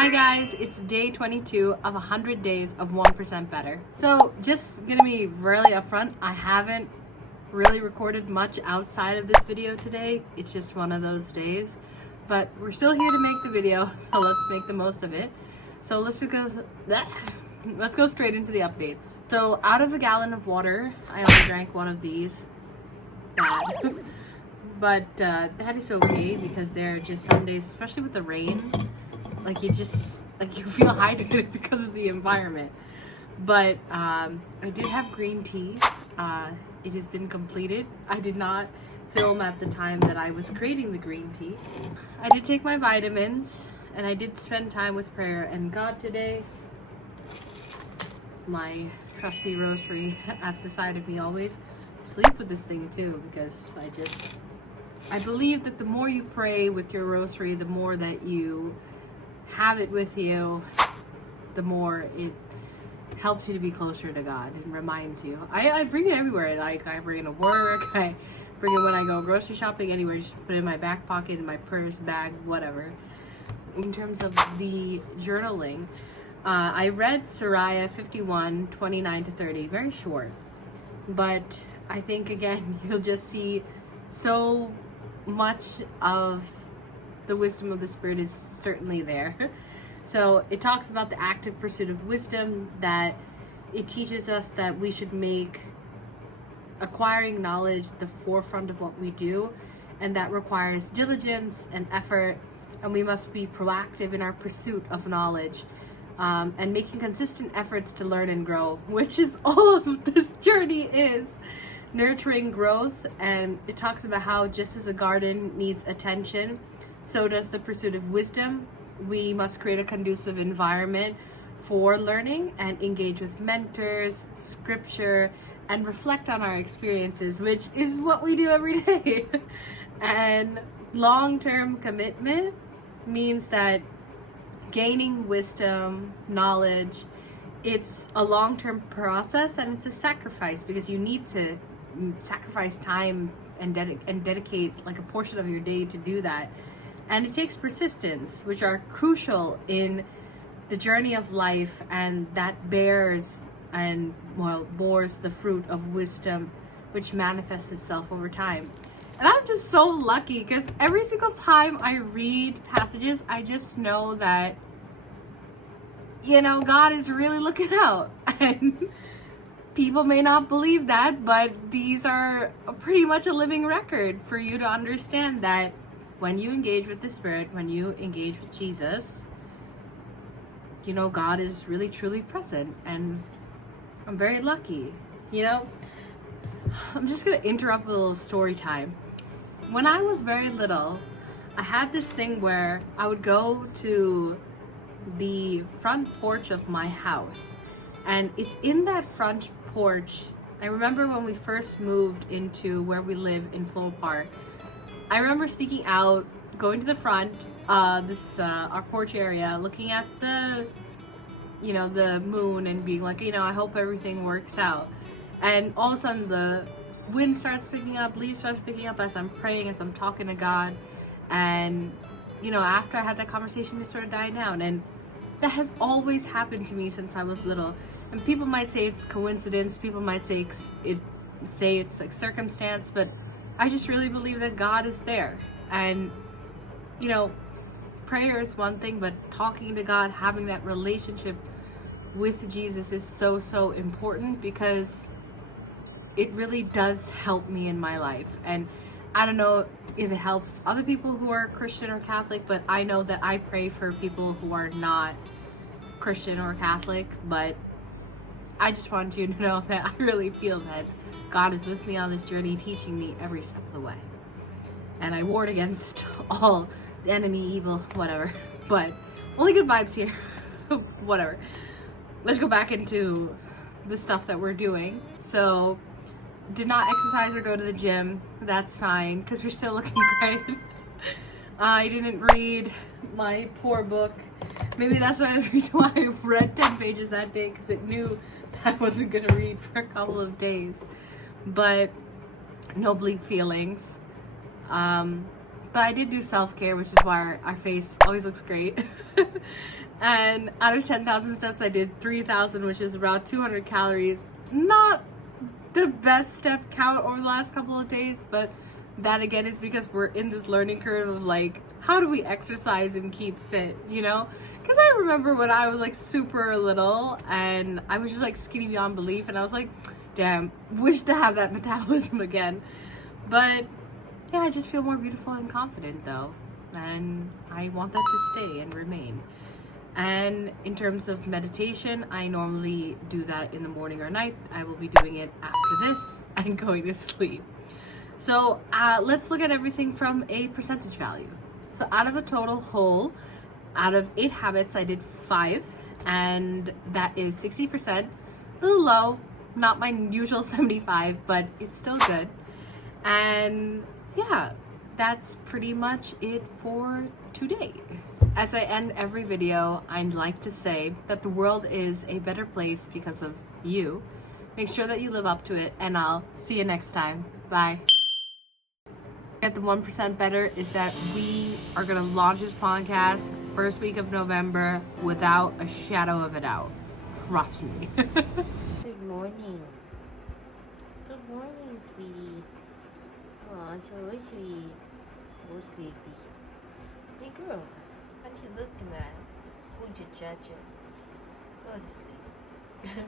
Hi guys, it's day 22 of 100 days of 1% better. So just gonna be really upfront, I haven't really recorded much outside of this video today. It's just one of those days, but we're still here to make the video, so let's make the most of it. So let's go straight into the updates. So out of a gallon of water, I only drank one of these. Bad. But that is okay because there are just some days, especially with the rain, like you feel hydrated because of the environment. But I did have green tea. It has been completed. I did not film at the time that I was creating the green tea. I did take my vitamins and I did spend time with prayer and God today. My trusty rosary at the side of me always. I sleep with this thing too because I believe that the more you pray with your rosary, the more that you have it with you, the more it helps you to be closer to God and reminds you. I bring it everywhere. Like I bring it to work, I bring it when I go grocery shopping, anywhere. Just put it in my back pocket, in my purse, bag, whatever. In terms of the journaling, I read Sirach 51, 29 to 30, very short. But I think again, you'll just see so much of the wisdom of the Spirit is certainly there. So it talks about the active pursuit of wisdom, that it teaches us that we should make acquiring knowledge the forefront of what we do, and that requires diligence and effort, and we must be proactive in our pursuit of knowledge, and making consistent efforts to learn and grow, which is all of this journey is. Nurturing growth, and it talks about how just as a garden needs attention, so does the pursuit of wisdom. We must create a conducive environment for learning and engage with mentors, scripture, and reflect on our experiences, which is what we do every day. And long-term commitment means that gaining wisdom, knowledge, it's a long-term process and it's a sacrifice because you need to sacrifice time and dedicate like a portion of your day to do that. And it takes persistence, which are crucial in the journey of life, and that bores the fruit of wisdom, which manifests itself over time. And I'm just so lucky because every single time I read passages, I just know that, God is really looking out. And people may not believe that, but these are pretty much a living record for you to understand that when you engage with the Spirit, when you engage with Jesus, God is really truly present. And I'm very lucky. I'm just going to interrupt with a little story time. When I was very little, I had this thing where I would go to the front porch of my house. And it's in that front porch. I remember when we first moved into where we live in Flow Park, I remember sneaking out, going to the front, our porch area, looking at the moon and being like, I hope everything works out. And all of a sudden the wind starts picking up, leaves starts picking up as I'm praying, as I'm talking to God. And, after I had that conversation, it started dying down. And that has always happened to me since I was little. And people might say it's coincidence, people might say it's like circumstance, but I just really believe that God is there. And, prayer is one thing, but talking to God, having that relationship with Jesus is so, so important because it really does help me in my life. And I don't know if it helps other people who are Christian or Catholic, but I know that I pray for people who are not Christian or Catholic, but I just want you to know that I really feel that God is with me on this journey, teaching me every step of the way. And I ward against all the enemy, evil, whatever. But only good vibes here. Whatever. Let's go back into the stuff that we're doing. So, did not exercise or go to the gym. That's fine, because we're still looking great. I didn't read my poor book. Maybe that's the reason why I read 10 pages that day, because it knew that I wasn't going to read for a couple of days. But no bleak feelings. But I did do self-care, which is why our face always looks great. And out of 10,000 steps, I did 3,000, which is about 200 calories. Not the best step count over the last couple of days, but that again is because we're in this learning curve of like, how do we exercise and keep fit, you know? Because I remember when I was like super little and I was just like skinny beyond belief, and I was like, damn, wish to have that metabolism again. But yeah, I just feel more beautiful and confident though, and I want that to stay and remain. And in terms of meditation, I normally do that in the morning or night. I will be doing it after this and going to sleep. So let's look at everything from a percentage value. So out of a total whole, out of 8 habits, I did 5, and that is 60%. A little low, not my usual 75, but it's still good. And yeah, that's pretty much it for today. As I end every video, I'd like to say that the world is a better place because of you. Make sure that you live up to it, and I'll see you next time. Bye. Get the 1% better is that we are going to launch this podcast first week of November without a shadow of a doubt. Trust me. Good morning. Good morning, sweetie. Oh, I'm so witchy. So sleepy. Hey, girl. What you looking at? Who'd you judge it? Go to sleep.